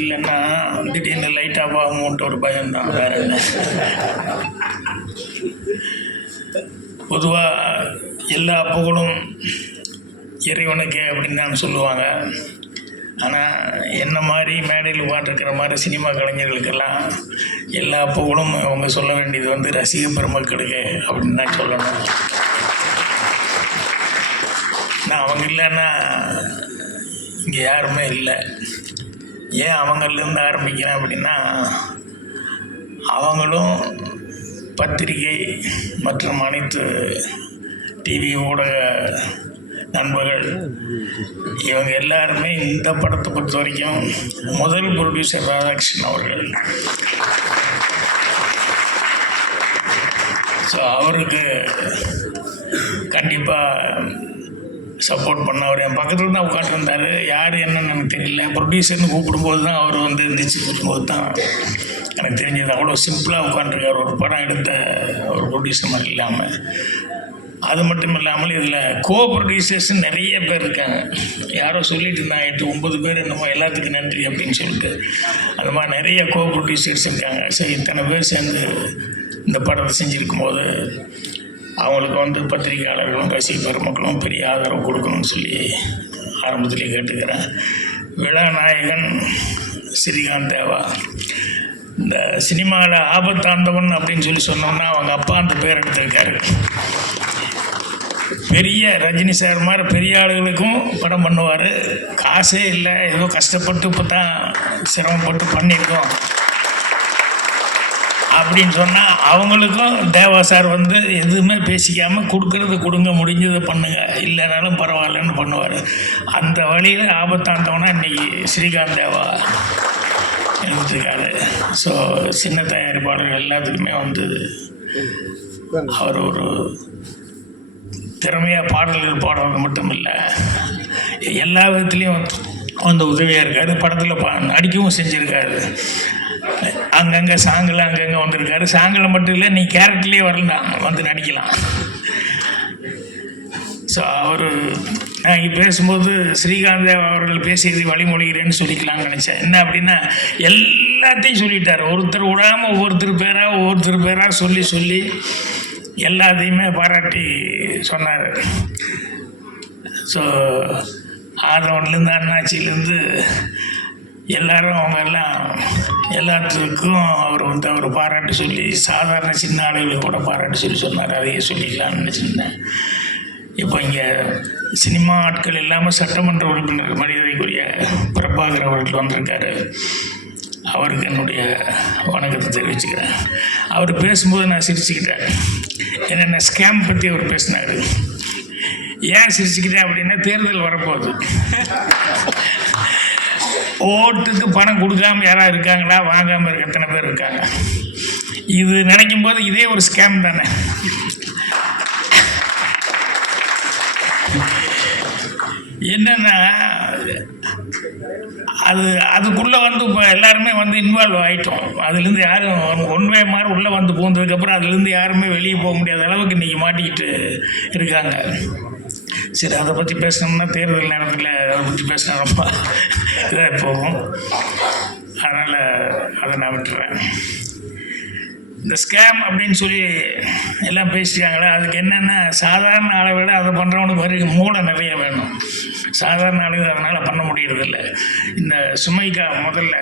இல்லைன்னா திடீர்னு light off ஆகும்ன்ட்டு ஒரு பயம்தான். வேற என்ன? பொதுவாக எல்லா புகழும் இறைவனுக்கு அப்படின்னு தான் சொல்லுவாங்க. ஆனால் என்ன மாதிரி மேடையில் உட்காந்துருக்கிற மாதிரி சினிமா கலைஞர்களுக்கெல்லாம் எல்லா புகழும் அவங்க சொல்ல வேண்டியது வந்து ரசிக பெருமக்களுக்கு அப்படின்னு தான் சொல்லணும். நான் அவங்க இல்லைன்னா இங்கே யாருமே இல்லை. ஏன் அவங்கள்லேருந்து ஆரம்பிக்கிறேன் அப்படின்னா அவங்களும் பத்திரிகை மற்றும் அனைத்து டிவி ஊடக நண்பர்கள் இவங்க எல்லாருமே இந்த படத்தை பொறுத்த வரைக்கும் முதல் ப்ரொடியூசர் ராதாகிருஷ்ணன் அவர்கள். ஸோ அவருக்கு கண்டிப்பாக சப்போர்ட் பண்ணவர். என் பக்கத்தில் தான் உட்காந்துருந்தார் யார் என்னன்னு எனக்கு தெரியல. ப்ரொடியூசர்னு கூப்பிடும்போது தான் அவர் வந்து எந்திரிச்சு கூப்பிடும்போது தான் எனக்கு தெரிஞ்சது. அவ்வளோ சிம்பிளாக உட்காந்துருக்கார் ஒரு படம் எடுத்த ஒரு ப்ரொடியூசர் மாதிரி இல்லாமல் அது மட்டும் இல்லாமல் இதில் கோ ப்ரொடியூசர்ஸ் நிறைய பேர் இருக்காங்க. யாரோ சொல்லிட்டு இருந்தாங்க எட்டு ஒம்பது பேர் என்னமோ எல்லாத்துக்கும் நன்றி அப்படின்னு சொல்லிட்டு. அது மாதிரி நிறைய கோ ப்ரொடியூசர்ஸ் இருக்காங்க. ஸோ இத்தனை பேர் சேர்ந்து இந்த படத்தை செஞ்சுருக்கும் போது அவங்களுக்கு வந்து பத்திரிகையாளர்களும் ரசிக பெருமக்களும் பெரிய ஆதரவு கொடுக்கணும்னு சொல்லி ஆரம்பத்திலே கேட்டுக்கிறேன். விழாநாயகன் ஸ்ரீகாந்த் தேவா இந்த சினிமாவில் ஆபத்தாண்டவன் அப்படின்னு சொல்லி சொன்னோம்னா அவங்க அப்பா அந்த பேர் எடுத்திருக்காரு. பெரிய ரஜினி சார் மாதிரி பெரிய ஆளுகளுக்கும் படம் பண்ணுவார். காசே இல்லை ஏதோ கஷ்டப்பட்டு இப்போ தான் சிரமப்பட்டு பண்ணியிருக்கோம். அப்படின்னு சொன்னால் அவங்களுக்கும் தேவா சார் வந்து எதுவுமே பேசிக்காமல் கொடுக்கறது கொடுங்க முடிஞ்சதை பண்ணுங்க. இல்லைனாலும் பரவாயில்லன்னு பண்ணுவார். அந்த வழியில் ஆபத்தாந்தவனா இன்னைக்கு ஸ்ரீகாந்த் தேவா இருந்துருக்காரு. ஸோ சின்ன தயாரிப்பாளர்கள் எல்லாத்துக்குமே வந்து அவர் ஒரு திறமையாக பாடல்கள் பாடுறது மட்டும் இல்லை எல்லா விதத்துலேயும் வந்து உதவியாக இருக்காரு. படத்தில் பா நடிக்கவும் செஞ்சுருக்காரு. அங்கங்கே சாங்கில் அங்கங்கே வந்திருக்காரு. சாங்கில் மட்டும் இல்லை நீ கேரக்டர்லேயே வரலாம் வந்து நடிக்கலாம். ஸோ அவர் நான் இங்கே பேசும்போது ஸ்ரீகாந்த் அவர்கள் பேசியது வழிமொழிகிறேன்னு சொல்லிக்கலாம்னு நினச்சேன். என்ன அப்படின்னா எல்லாத்தையும் சொல்லிட்டார். ஒருத்தர் விடாமல் ஒவ்வொருத்தர் பேராக ஒவ்வொருத்தர் பேராக சொல்லி சொல்லி எல்லாத்தையுமே பாராட்டி சொன்னார். ஸோ ஆதவன்லேருந்து அண்ணாச்சியிலேருந்து எல்லாரும் அவங்க எல்லாம் எல்லாத்துக்கும் அவர் வந்து அவர் பாராட்டு சொல்லி சாதாரண சின்ன ஆளுகளுக்கு கூட பாராட்டு சொல்லி சொன்னார். அதையே சொல்லிக்கலாம்னு நினச்சிருந்தேன். இப்போ இங்கே சினிமா ஆட்கள் இல்லாமல் சட்டமன்ற உறுப்பினர் மரியாதைக்குரிய பிரபாகர் அவர்கள் வந்திருக்காரு. அவருக்கு என்னுடைய வணக்கத்தை தெரிவிச்சுக்கிறேன். அவர் பேசும்போது நான் சிரிச்சுக்கிட்டேன். என்னென்ன ஸ்கேம் பற்றி அவர் பேசினார். ஏன் சிரிச்சுக்கிட்டேன் அப்படின்னா தேர்தல் வரப்போகுது. ஓட்டுக்கு பணம் கொடுக்காம யாராவது இருக்காங்களா? வாங்காமல் இருக்க எத்தனை பேர் இருக்காங்க? இது நினைக்கும் போது இதே ஒரு ஸ்கேம் தானே. என்னன்னா அது அதுக்குள்ளே வந்து இப்போ எல்லாருமே வந்து இன்வால்வ் ஆகிட்டோம் அதுலேருந்து யாரும் ஒன்வே மாதிரி உள்ளே வந்து பூந்ததுக்கப்புறம் அதுலேருந்து யாருமே வெளியே போக முடியாத அளவுக்கு இன்றைக்கி மாட்டிக்கிட்டு இருக்காங்க. சரி அதை பற்றி பேசணும்னா தேர்தல் நேரத்தில் அதை பற்றி பேசினா ரொம்ப இதாக போகும். அதனால் அதை நான் விட்டுறேன். இந்த ஸ்கேம் அப்படின்னு சொல்லி எல்லாம் பேசிட்டாங்களே அதுக்கு என்னென்னா சாதாரண ஆளை விட அதை பண்ணுறவனுக்கு வரைக்கும் மூளை நிறைய வேணும். சாதாரண ஆளுங்க அதனால் பண்ண முடியறதில்ல. இந்த சுமைக்கா முதல்ல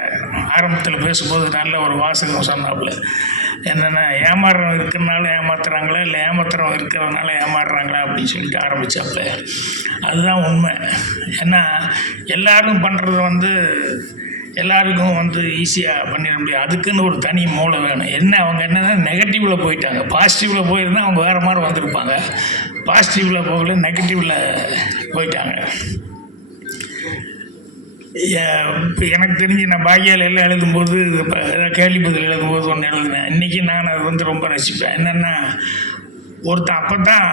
ஆரம்பத்தில் பேசும்போது நல்ல ஒரு வாசகம் சொன்னாப்புல. என்னென்னா ஏமாறுறவங்க இருக்கிறனால ஏமாத்துறாங்களா? இல்லை ஏமாத்துறவங்க இருக்கிறதுனால ஏமாறுறாங்களா அப்படின்னு சொல்லிட்டு ஆரம்பித்தாப்புல அதுதான் உண்மை. ஏன்னா எல்லாரும் பண்ணுறது வந்து எல்லாருக்கும் வந்து ஈஸியாக பண்ணிட முடியும். அதுக்குன்னு ஒரு தனி மூளை வேணும். என்ன அவங்க என்னென்னா நெகட்டிவில் போயிட்டாங்க. பாசிட்டிவில் போயிருந்தால் அவங்க வேறு மாதிரி வந்திருப்பாங்க. பாசிட்டிவில் போகல நெகட்டிவில் போயிட்டாங்க. எனக்கு தெரிஞ்சு நான் பாக்கியால் எல்லாம் எழுதும்போது கேள்விப்பதில் கேள்வி பதில் எழுதும்போது ஒன்று எழுதுனேன். இன்றைக்கி நான் அதை வந்து ரொம்ப ரசிப்பேன். என்னென்னா ஒருத்தன் அப்போ தான்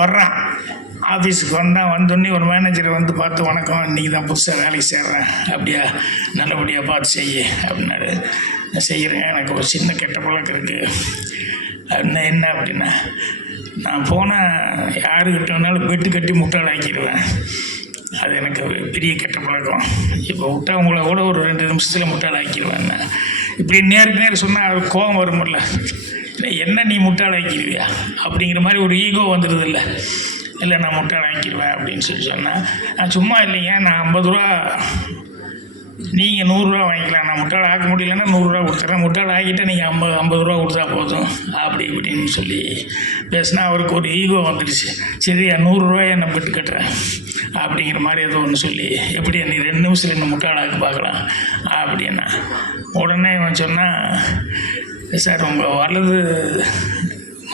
வர்றான். ஆஃபீஸுக்கு வந்தான் வந்தோடனே ஒரு மேனேஜரை வந்து பார்த்து வணக்கம் இன்றைக்கி தான் புதுசாக வேலைக்கு சேர்றேன். அப்படியா? நல்லபடியாக பார்த்து செய்ய அப்படின்னாரு. நான் செய்கிறேன் எனக்கு ஒரு சின்ன கெட்ட பழக்கம் இருக்குது அப்படின்னா என்ன அப்படின்னா நான் போனால் யாருக்கிட்ட வேணாலும் பெட்டு கட்டி முட்டாளாக்கிடுவேன். அது எனக்கு பெரிய கெட்ட பழக்கம். இப்போ விட்டா உங்களை கூட ஒரு ரெண்டு நிமிஷத்தில் முட்டாள் ஆக்கிடுவேன் இப்படி நேருக்கு நேர் சொன்னால் அது கோபம் வரும்ல. இல்லை, என்ன நீ முட்டாள் ஆக்கிடுவியா அப்படிங்கிற மாதிரி ஒரு ஈகோ வந்துடுது இல்லை இல்லை நான் முட்டாள் ஆக்கிடுவேன் அப்படின்னு சொல்லி சொன்னேன் நான் சும்மா இல்லைங்க நான் ஐம்பது ரூபா நீங்கள் நூறுரூவா வாங்கிக்கலாம். நான் முட்டாள் ஆக்க முடியலன்னா நூறுரூவா கொடுத்துட்றேன் முட்டாள் ஆக்கிட்டு நீங்கள் ஐம்பது ஐம்பது ரூபா கொடுத்தா போதும். அப்படி இப்படின்னு சொல்லி பேசினா அவருக்கு ஒரு ஈகோ வந்துடுச்சு. சரியா நூறுரூவாயை நான் பெட்டு கட்டுறேன். அப்படிங்கிற மாதிரி ஏதோ ஒன்று சொல்லி எப்படி நீ ரெண்டு நிமிஷத்தில் என்ன ஆக்கி பார்க்கலாம்? அப்படின்னா உடனே இவன் சொன்னால் சார் உங்கள் வலது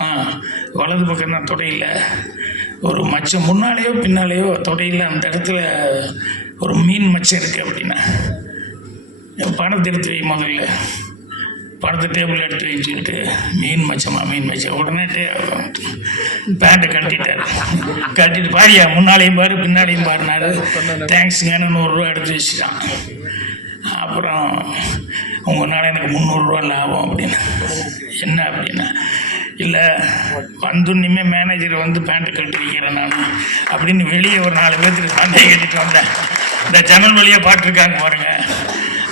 ஆ வலது பக்கம் தான் தொடையில். ஒரு மச்சம் முன்னாலேயோ பின்னாலேயோ தொடையில் அந்த இடத்துல ஒரு மீன் மச்சம் இருக்குது அப்படின்னா. பணத்தை எடுத்து வை முதல்ல. பணத்தை டேபிள் எடுத்து வச்சுக்கிட்டு மீன் மச்சமா மீன் மச்சம் உடனே டே பேண்ட்டை கட்டிட்டார் கட்டிட்டு பாரியா முன்னாலையும் பாரு பின்னாலையும் பாருனாரு தேங்க்ஸுங்கன்னு நூறுரூவா எடுத்து வச்சுட்டான். அப்புறம் உங்களால் எனக்கு முந்நூறுரூவா லாபம் அப்படின்னு. என்ன அப்படின்னா இல்லை வந்துன்னுமே மேனேஜர் வந்து பேண்ட்டு கட்டிருக்கிறேன் நான். அப்படின்னு வெளியே ஒரு நாலு பேர்த்துக்கு சண்டையை கட்டிட்டு வந்தேன். இந்த ஜன்னல் வழியாக பார்த்துருக்காங்க பாருங்க.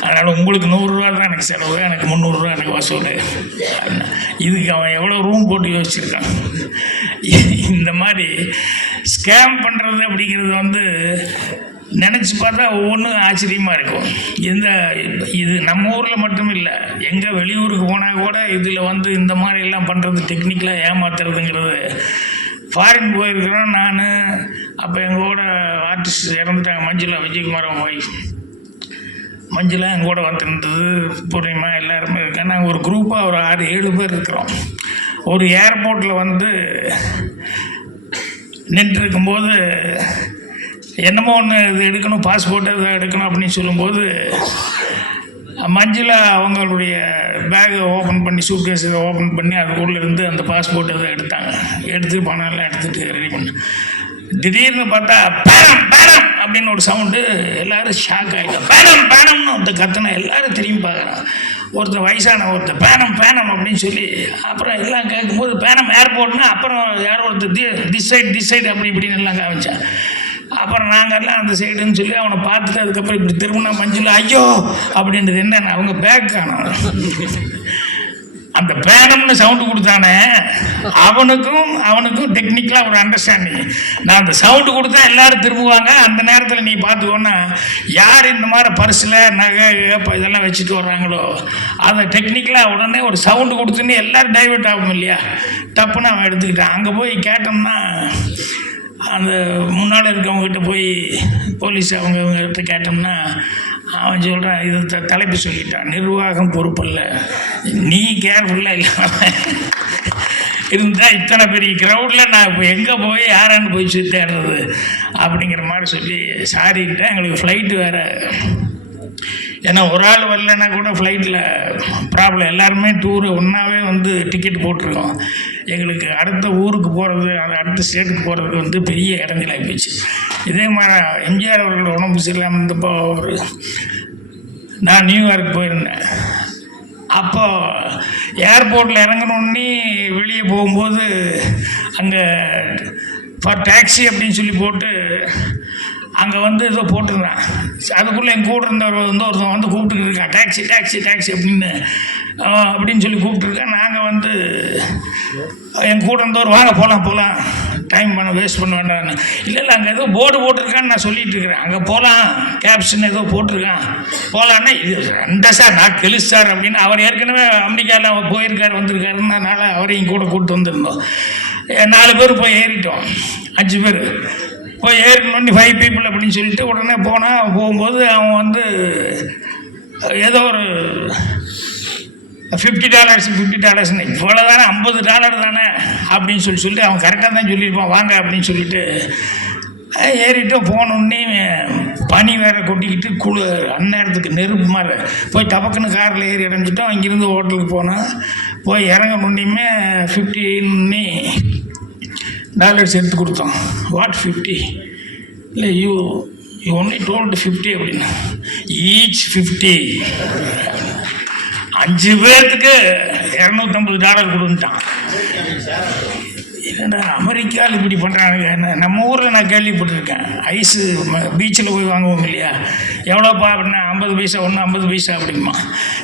அதனால் உங்களுக்கு நூறுரூவா தான் எனக்கு செலவு எனக்கு முந்நூறுரூவா எனக்கு வசூல். இதுக்கு அவன் எவ்வளோ ரூம் போட்டு யோசிச்சிருக்கான். இந்த மாதிரி ஸ்கேம் பண்ணுறது அப்படிங்கிறது வந்து நினச்சி பார்த்தா ஒவ்வொன்றும் ஆச்சரியமாக இருக்கும். எந்த இது நம்ம ஊரில் மட்டும் இல்லை எங்கே வெளியூருக்கு போனால் கூட இதில் வந்து இந்த மாதிரி எல்லாம் பண்ணுறது டெக்னிக்கலாக ஏமாத்துறதுங்கிறது ஃபாரின் போயிருக்கிறோம் நான். அப்போ எங்கள் கூட ஆர்டிஸ்ட் இறந்துட்டாங்க. மஞ்சுளா விஜயகுமார் ஒய்ஃப் மஞ்சுளா எங்கள் கூட வந்துருந்தது பூர்ணிமா எல்லாருமே இருக்கேன் நாங்கள் ஒரு குரூப்பாக ஒரு ஆறு ஏழு பேர் இருக்கிறோம். ஒரு ஏர்போர்ட்டில் வந்து நின்றுருக்கும்போது என்னமோ ஒன்று இது எடுக்கணும் பாஸ்போர்ட் எதாவது எடுக்கணும் அப்படின்னு சொல்லும்போது மஞ்சள் அவங்களுடைய பேகை ஓப்பன் பண்ணி சூட்கேஸ் ஓப்பன் பண்ணி அதுக்குள்ளே இருந்து அந்த பாஸ்போர்ட் இதை எடுத்தாங்க. எடுத்து பணம் எல்லாம் எடுத்துகிட்டு ரெடி பண்ண. திடீர்னு பார்த்தா பேரம் பேரம்! அப்படின்னு ஒரு சவுண்டு எல்லோரும் ஷாக் ஆகிடும் பேரம் பேனம்னு ஒருத்தர் கத்துனா எல்லாரும் திரும்பி பார்க்குறான். ஒருத்தர் வயசான ஒருத்தர் பேனம் பேனம் அப்படின்னு சொல்லி அப்புறம் எல்லாம் கேட்கும்போது பேனம் ஏர்போர்ட்னா அப்புறம் யார் ஒருத்தர் the this side this side அப்படி இப்படின்னு எல்லாம் காமிச்சான். அப்புறம் நாங்கெல்லாம் அந்த சைடுன்னு சொல்லி அவனை பார்த்துட்டு அதுக்கப்புறம் இப்படி திரும்பினா மஞ்சள் ஐயோ! அப்படின்றது என்னென்ன அவங்க பேக் காணும். அந்த பேனம்னு சவுண்டு கொடுத்தானே அவனுக்கும் அவனுக்கும் டெக்னிக்கலாக ஒரு அண்டர்ஸ்டாண்டிங் நான் அந்த சவுண்டு கொடுத்தா எல்லாரும் திரும்புவாங்க. அந்த நேரத்தில் நீ பார்த்துக்கோன்னா யார் இந்த மாதிரி பர்ஸில் நகை இதெல்லாம் வச்சுட்டு வர்றாங்களோ அதை டெக்னிக்கலாக உடனே ஒரு சவுண்டு கொடுத்துன்னு எல்லாரும் டைவர்ட் ஆகும் இல்லையா? தப்புன்னு அவன் எடுத்துக்கிட்டான். அங்கே போய் கேட்டோம்னா அந்த முன்னால் இருக்கவங்ககிட்ட போய் போலீஸ் அவங்க இவங்ககிட்ட கேட்டோம்னா அவன் சொல்கிறான் இது த தலைப்பு சொல்லிட்டான் நிர்வாகம் பொறுப்பல்ல. நீ கேர்ஃபுல்லாக இல்லாமல் இருந்தால் இத்தனை பெரிய க்ரௌடில் நான் இப்போ எங்கே போய் யாரான்னு போய் சுத்தி தேடுறது? அப்படிங்கிற மாதிரி சொல்லி சாரிக்கிட்டேன் எங்களுக்கு ஃப்ளைட்டு வேறு. ஏன்னா ஒரு ஆள் வரலன்னா கூட ஃப்ளைட்டில் ப்ராப்ளம் எல்லாருமே டூரு ஒன்றாவே வந்து டிக்கெட் போட்டிருக்கோம். எங்களுக்கு அடுத்த ஊருக்கு போகிறது அது அடுத்த ஸ்டேட்டுக்கு போகிறதுக்கு வந்து பெரிய இடங்களாகி போச்சு இதே மாதிரி எம்ஜிஆர் அவர்களோட உடம்பு சரியில்லாமல் இருந்தப்போ ஒரு நான் நியூயார்க் போயிருந்தேன். அப்போ ஏர்போர்ட்டில் இறங்கணுன்னே வெளியே போகும்போது அங்கே ஃபார் டாக்ஸி அப்படின்னு சொல்லி போட்டு அங்கே வந்து ஏதோ போட்டிருந்தான் அதுக்குள்ளே என் கூட இருந்தவர் வந்து ஒருத்தன் வந்து கூப்பிட்டுக்கிட்டு இருக்கான். டாக்ஸி டாக்ஸி டாக்ஸி அப்படின்னு. அப்படின்னு சொல்லி கூப்பிட்டுருக்கேன். நாங்கள் வந்து என் கூட இருந்தவர் வாங்க போகலாம் போகலாம் டைம் பண்ண வேஸ்ட் பண்ண வேண்டாம்னு இல்லை இல்லை அங்கே ஏதோ போர்டு போட்டிருக்கான்னு நான் சொல்லிகிட்டு இருக்கிறேன். அங்கே போகலாம் கேப்ஷன் ஏதோ போட்டிருக்கான். போகலான்னா இது ரெண்டா சார் நான் கெழு சார் அப்படின்னு அவர் ஏற்கனவே அமெரிக்காவில் போயிருக்காரு அதனால் அவரையும் கூட கூப்பிட்டு வந்திருந்தோம். நாலு பேர் போய் ஏறிட்டோம். அஞ்சு பேர். போய் ஏறினோன்னு ஃபைவ் பீப்புள் அப்படின்னு சொல்லிட்டு உடனே போனால் போகும்போது அவன் வந்து ஏதோ ஒரு ஃபிஃப்டி டாலர்ஸ் ஃபிஃப்டி டாலர்ஸ்னு இவ்வளோ தானே ஐம்பது டாலர் தானே அப்படின்னு சொல்லி சொல்லிட்டு அவன் கரெக்டாக தான் சொல்லியிருப்பான். வாங்க அப்படின்னு சொல்லிட்டு ஏறிட்டு போனோடனே பனி வேற கொட்டிக்கிட்டு குளு அந்நேரத்துக்கு நெருப்பு மாதிரி போய் டபக்குன்னு காரில் ஏறி இறஞ்சிட்டோம் அங்கேருந்து ஹோட்டலுக்கு போனோம் போய் இறங்கணுன்னையுமே ஃபிஃப்டின்னு டாலர்ஸ் எடுத்து கொடுத்தோம். வாட் ஃபிஃப்டி இல்லை you you only told fifty அப்படின்னு. ஈச் ஃபிஃப்டி அஞ்சு பேர்த்துக்கு இரநூத்தம்பது டாலர் கொடுன்ட்டான். என்னடா அமெரிக்காவில் இப்படி பண்ணுறானுங்க என்ன நம்ம ஊரில் நான் கேள்விப்பட்டிருக்கேன். ஐஸு பீச்சில் போய் வாங்குவோம் இல்லையா? எவ்வளோப்பா அப்படின்னா ஐம்பது பைசா ஒன்று ஐம்பது பைசா அப்படிமா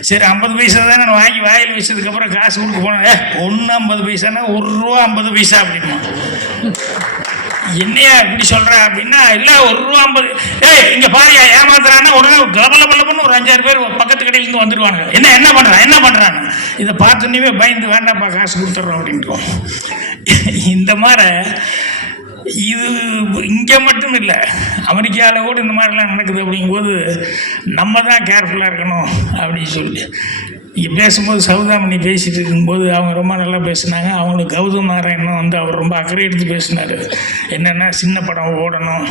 சரி ஐம்பது பைசா தானே நான் வாங்கி வாயில் வச்சதுக்கப்புறம் காசு கொடுக்க போனேன். ஒன்று ஐம்பது பைசானா ஒரு ரூபா ஐம்பது பைசா அப்படிமா என்னையா இப்படி சொல்ற அப்படின்னா இல்லை ஒரு ரூபா ஐம்பது ஏய் இங்கே பாரியா ஏமாத்துறான்னா உடனே கலபல பலபன்னு ஒரு அஞ்சாறு பேர் பக்கத்து கடையிலேருந்து வந்துடுவாங்க என்ன என்ன பண்ணுறான் என்ன பண்ணுறான்னு இதை பார்த்தோன்னே பயந்து வேண்டாம்ப்பா காசு கொடுத்துட்றோம் அப்படின்றோம் இந்த மாதிரி இது இங்கே மட்டும் இல்லை அமெரிக்காவில் கூட இந்த மாதிரிலாம் நடக்குது அப்படிங்கும்போது நம்ம தான் கேர்ஃபுல்லாக இருக்கணும் அப்படின்னு சொல்லி. இங்கே பேசும்போது சௌதாமணி பேசிட்டு இருக்கும்போது அவங்க ரொம்ப நல்லா பேசினாங்க. அவங்களுக்கு கௌதம் நாராயணன் வந்து அவர் ரொம்ப அக்கறை எடுத்து பேசினார். என்னென்னா சின்ன படம் ஓடணும்.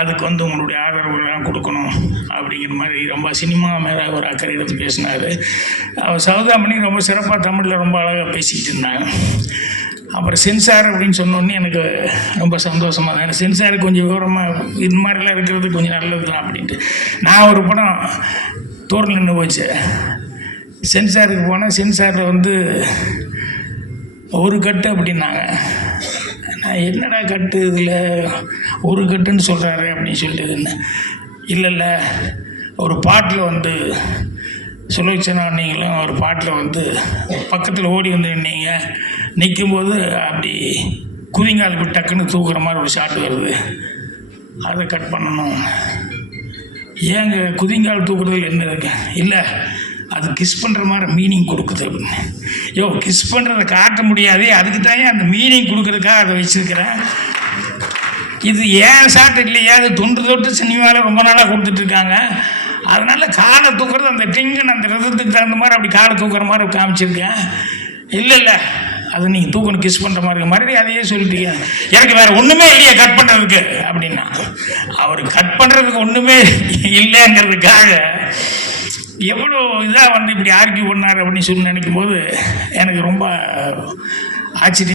அதுக்கு வந்து உங்களுடைய ஆதரவுகள்லாம் கொடுக்கணும் அப்படிங்கிற மாதிரி ரொம்ப சினிமா மேலே ஒரு அக்கறை எடுத்து பேசினார். அவர் சௌதாமணி ரொம்ப சிறப்பாக தமிழில் ரொம்ப அழகாக பேசிக்கிட்டு இருந்தாங்க. அப்புறம் சென்சார் அப்படின்னு சொன்னோன்னே எனக்கு ரொம்ப சந்தோஷமாக தான் எனக்கு சென்சார் கொஞ்சம் விவரமாக இது மாதிரிலாம் இருக்கிறது கொஞ்சம் நல்லது தான் அப்படின்ட்டு. நான் ஒரு படம் தூரில் நின்று போச்சு. சென்சாருக்கு போனால் சென்சாரில் வந்து ஒரு கட்டு அப்படின்னாங்க. நான் என்னடா கட்டு இதில்? ஒரு கட்டுன்னு சொல்கிறாரு அப்படின்னு சொல்லிட்டு இருந்தேன். இல்லை இல்லை ஒரு பாட்டில் வந்து சுலோச்சனா நீங்களும் ஒரு பாட்டில் வந்து பக்கத்தில் ஓடி வந்து நின்னீங்க. நிற்கும்போது அப்படி குதிங்கால் இப்படி டக்குன்னு தூக்குற மாதிரி ஒரு ஷாட் வருது. அதை கட் பண்ணணும். ஏங்க குதிங்கால் தூக்குறதுல என்ன இருக்கு? இல்லை அது கிஸ் பண்ணுற மாதிரி மீனிங் கொடுக்குது. அப்படின்னு யோ கிஸ் பண்ணுறதை காட்ட முடியாது அதுக்கு தான் அந்த மீனிங் கொடுக்குறதுக்காக அதை வச்சுருக்கிறேன் இது ஏன் சாட்டு இல்லையா? அது தொன்று தொட்டு சினிமாவில் ரொம்ப நாளாக கொடுத்துட்ருக்காங்க அதனால் காலை தூக்குறது அந்த டிங்கன் அந்த ரதத்துக்கு தகுந்த மாதிரி அப்படி காலை தூக்குற மாதிரி காமிச்சிருக்கேன். இல்லை இல்லை. அது நீங்கள் தூக்கணும் கிஸ் பண்ணுற மாதிரி மறுபடியும் அதையே சொல்லிட்டீங்க. எனக்கு வேறு ஒன்றுமே இல்லையே கட் பண்ணுறதுக்கு அப்படின்னா. அவர் கட் பண்ணுறதுக்கு ஒன்றுமே இல்லைங்கிறதுக்காக எவ்வளோ இதாக வந்து இப்படி ஆர்கியூ பண்ணார் அப்படின்னு சொல்லி நினைக்கும் போது எனக்கு ரொம்ப ஆச்சரியம்